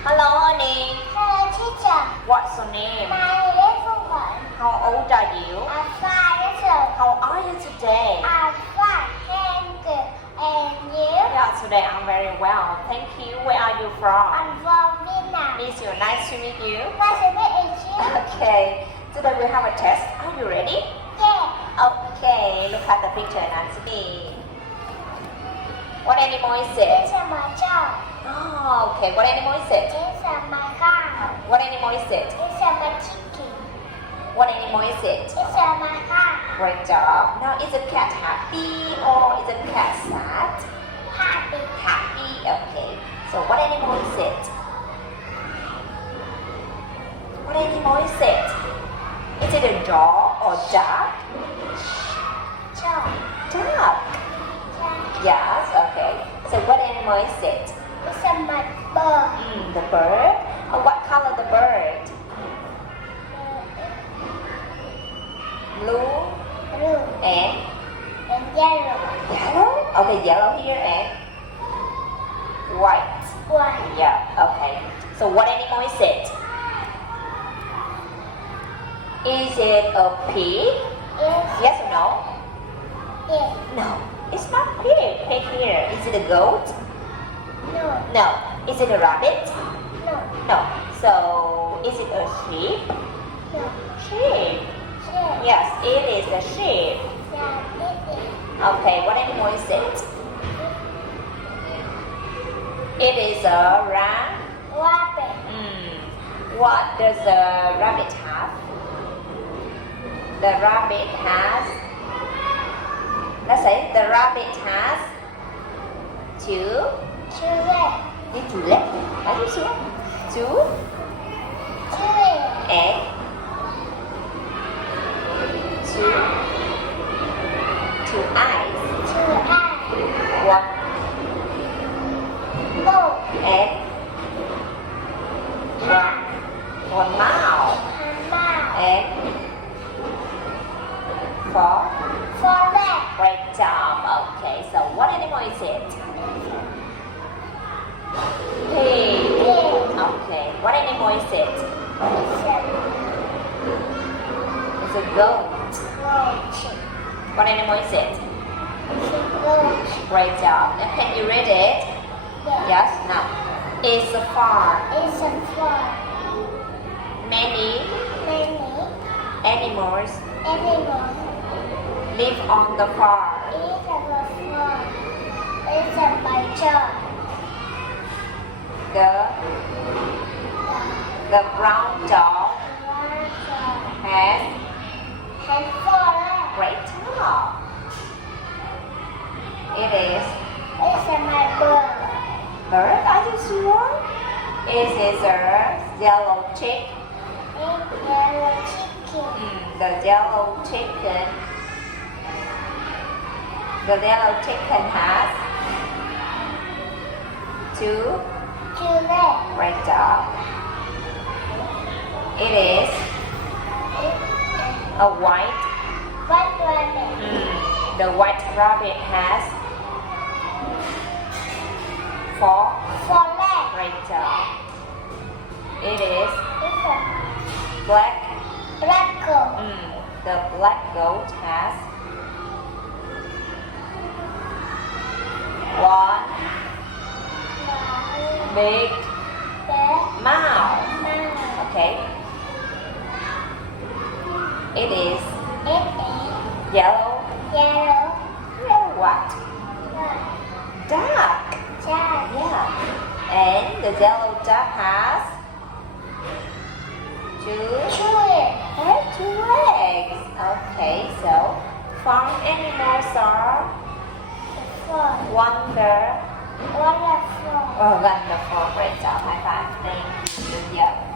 Hello, honey. Hello, teacher. What's your name? My name is Phúc. How old are you? I'm 5 years old. How are you today? I'm fine, thank you. And you? Yeah, today I'm very well. Thank you. Where are you from? I'm from Vietnam. Miss you. Nice to meet you. Nice to meet you. Okay. Today we have a test. Are you ready? Yeah. Okay. Look at the picture and see. What animal is This it? is my child. Oh, okay. What animal is it? This is my car. What animal is it? This is my chicken. What animal is it? This is my car. Great job. Now, is the cat happy or is the cat sad? Happy. Happy. Okay. So, what animal is it? What animal is it? Is it a dog or duck? Child. Duck. Yes. Okay. So, what animal is it? This is my bird. The bird. What color the bird? Blue Blue and and yellow. yellow. Okay, yellow here and white. White. Yeah. Okay. So, what animal is it? Is it a pig? Yes. Yes or no? Yes. No, it's not pig. Pig here. Is it a goat? No. No. Is it a rabbit? No. No. So, is it a sheep? No. Sheep. Yes. Yes, it is a sheep. Yeah, it is. Okay, what animal is it? It is a Rabbit. What does the rabbit have? The rabbit has. Let's say the rabbit has two. Two legs. Two legs. Are you sure? Two Two legs. and two eyes. Two eyes. One Nose. and one mouth And mouth. and four. Four legs. Great job. Okay, so what animal is it? Pig. Pig. Okay, what animal is it? It's a goat. Goat. What animal is it? Goat. Great job. And can you read it? Yes. Now, it's a farm. It's a farm. Many animals Animals live on the farm. eat on the farm. It's a my child. The brown dog has And four legs. great job. It is It's a my bird. bird. Are you sure? It is a yellow chick. It's yellow chicken. The yellow chicken. The yellow chicken has two. Two legs. Great job. It is a white. White rabbit. The white rabbit has four. Four legs. Great job. It is It's a black. black goat. The black goat has one big mouth. Okay. It is yellow. Yellow. What? Duck. Child. Yeah. And the yellow duck has two legs. Okay, so farm animals are wonderful. Wonderful. Wonderful. Great job. High five. Thank you.